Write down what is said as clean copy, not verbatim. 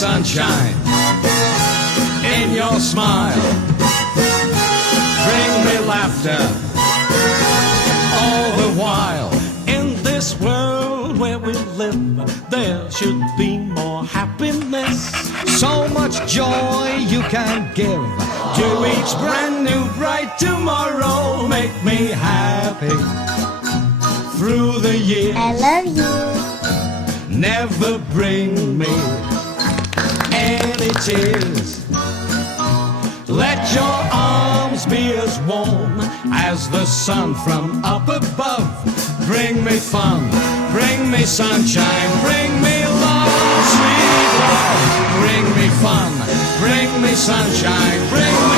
sunshine in your smile. Bring me laughter all the while. In this world where we live, there should be more happiness. So much joy you can give to each brand new bright tomorrow. Make me happy through the years. I love you. Never bring me any tears. Let your arms be as warm as the sun from up above. Bring me fun, bring me sunshine, bring me love, sweet love. Bring me fun, bring me sunshine, bring